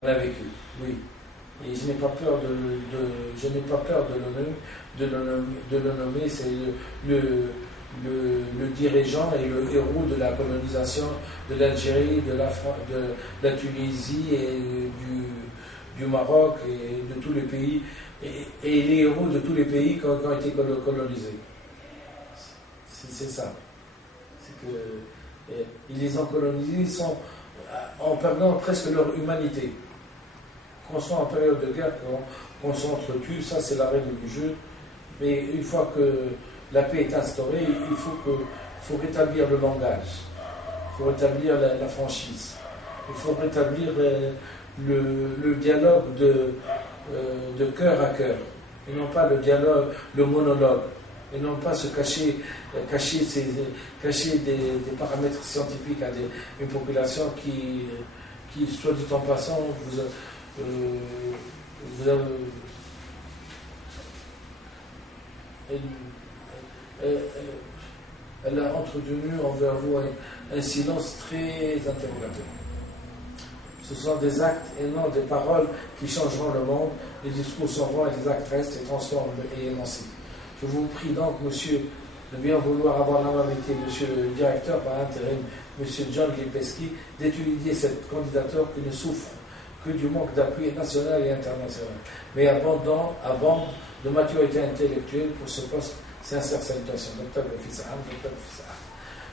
On l'a vécu, oui. Et je n'ai pas peur je n'ai pas peur de le nommer. C'est le dirigeant et le héros de la colonisation de l'Algérie, de la Tunisie et du Maroc et de tous les pays, et les héros de tous les pays qui ont été colonisés. C'est ça. C'est que ils les ont colonisés en perdant presque leur humanité. Qu'on soit en période de guerre, qu'on s'entretue, ça c'est la règle du jeu. Mais une fois que la paix est instaurée, il faut rétablir le langage, il faut rétablir la franchise, il faut rétablir le dialogue de cœur à cœur, et non pas le dialogue, le monologue, et non pas se cacher des paramètres scientifiques à une population qui, soit dit en passant, elle a entretenu envers vous un silence très interrogateur. Ce sont des actes et non des paroles qui changeront le monde. Les discours s'en vont et les actes restent et transforment et émancipent. Je vous prie donc, monsieur, de bien vouloir avoir l'amabilité, monsieur le directeur par intérim, monsieur John Lipesky, d'étudier cette candidature qui ne souffre que du manque d'appui national et international, mais abondant de maturité intellectuelle pour ce poste. Sincère salutation, Dr. Befissa.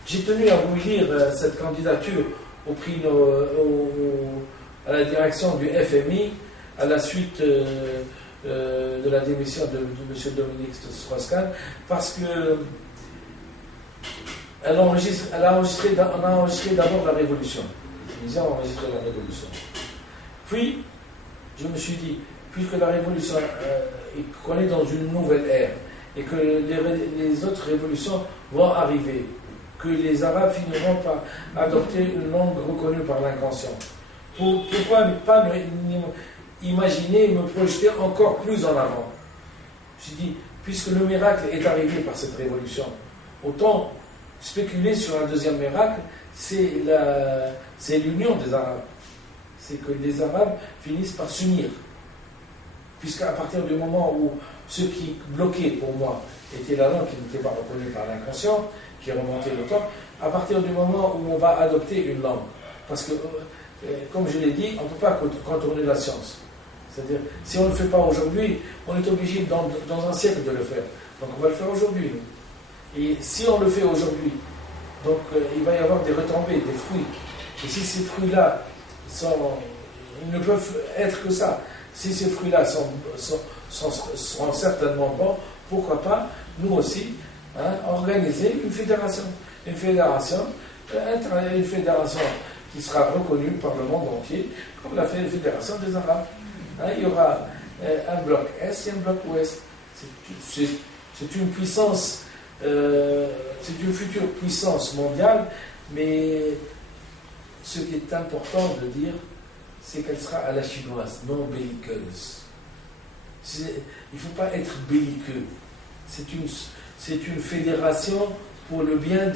J'ai tenu à vous lire cette candidature à la direction du FMI à la suite de la démission de M. Dominique Strauss-Kahn, parce que on a enregistré d'abord la révolution. Les ont enregistré la révolution. Puis, je me suis dit, puisque la révolution qu'on est dans une nouvelle ère, et que les autres révolutions vont arriver, que les Arabes finiront par adopter une langue reconnue par l'inconscient. Pourquoi ne pas imaginer, me projeter encore plus en avant? Je me suis dit, puisque le miracle est arrivé par cette révolution, autant spéculer sur un deuxième miracle, c'est l'union des Arabes. C'est que les Arabes finissent par s'unir. Puisqu'à partir du moment où ce qui bloquait pour moi était la langue qui n'était pas reconnue par l'inconscient, qui remontait le temps, à partir du moment où on va adopter une langue. Parce que, comme je l'ai dit, on ne peut pas contourner la science. C'est-à-dire, si on ne le fait pas aujourd'hui, on est obligé dans un siècle de le faire. Donc on va le faire aujourd'hui. Et si on le fait aujourd'hui, donc il va y avoir des retombées, des fruits. Et si ces fruits-là ils ne peuvent être que ça. Si ces fruits-là seront certainement bons, pourquoi pas, nous aussi, organiser une fédération. Une fédération qui sera reconnue par le monde entier, comme la fédération des Arabes. Il y aura un bloc Est et un bloc Ouest. C'est une puissance, c'est une future puissance mondiale, mais ce qui est important de dire, c'est qu'elle sera à la chinoise, non belliqueuse. Il ne faut pas être belliqueux. C'est une fédération pour le bien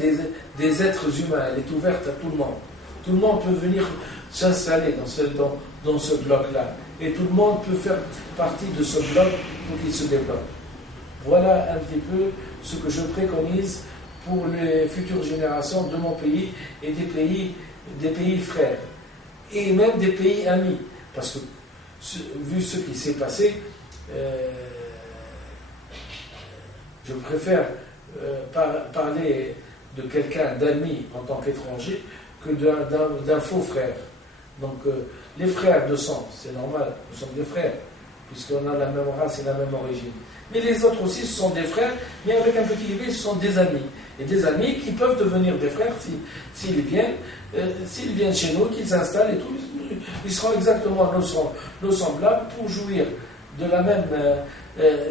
des êtres humains. Elle est ouverte à tout le monde. Tout le monde peut venir s'installer dans ce bloc-là. Et tout le monde peut faire partie de ce bloc pour qu'il se développe. Voilà un petit peu ce que je préconise pour les futures générations de mon pays et des pays frères. Et même des pays amis. Parce que, vu ce qui s'est passé, je préfère parler de quelqu'un d'ami en tant qu'étranger que d'un faux frère. Donc, les frères de sang, c'est normal, nous sommes des frères, puisqu'on a la même race et la même origine. Mais les autres aussi, ce sont des frères, mais avec un petit b, ce sont des amis. Et des amis qui peuvent devenir des frères s'ils viennent chez nous, qu'ils s'installent et tout. Ils seront exactement nos semblables pour jouir de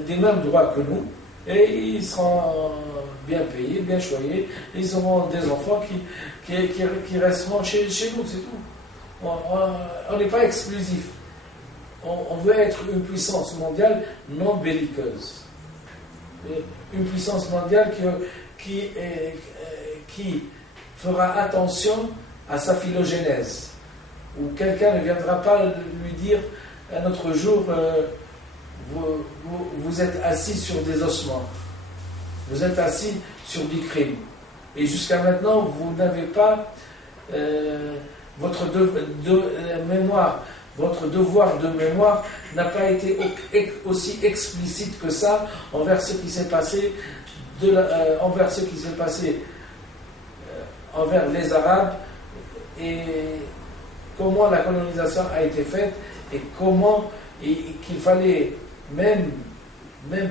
des mêmes droits que nous. Et ils seront bien payés, bien choyés. Et ils auront des enfants qui resteront chez nous, c'est tout. On n'est pas exclusif. On veut être une puissance mondiale non belliqueuse. Une puissance mondiale qui fera attention à sa phylogénèse. Où quelqu'un ne viendra pas lui dire un autre jour, vous êtes assis sur des ossements, vous êtes assis sur du crime. Et jusqu'à maintenant, vous n'avez pas votre mémoire, votre devoir de mémoire n'a pas été aussi explicite que ça envers ce qui s'est passé, envers les Arabes et comment la colonisation a été faite et comment qu'il fallait même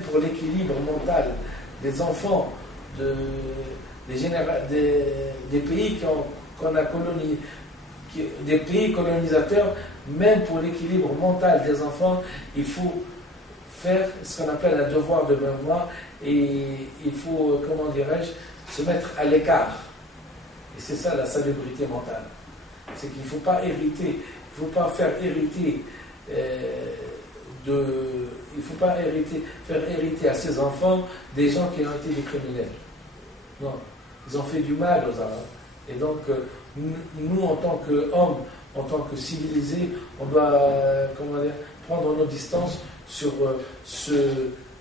pour l'équilibre mental des enfants des pays qu'on a colonisés, des pays colonisateurs, même pour l'équilibre mental des enfants, il faut faire ce qu'on appelle un devoir de mémoire et il faut, comment dirais-je, se mettre à l'écart. Et c'est ça la salubrité mentale. C'est qu'il ne faut pas hériter, il ne faut pas faire hériter il ne faut pas faire hériter à ses enfants des gens qui ont été des criminels. Non, ils ont fait du mal aux Arabes. Et donc, nous, en tant qu'hommes, en tant que civilisés, on doit prendre nos distances sur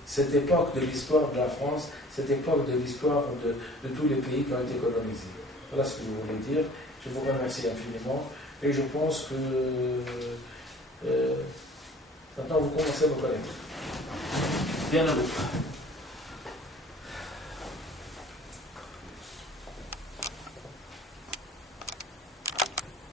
cette époque de l'histoire de la France, cette époque de l'histoire de tous les pays qui ont été colonisés. Voilà ce que je voulais dire. Je vous remercie infiniment. Et je pense que maintenant vous commencez à me connaître. Bien à vous.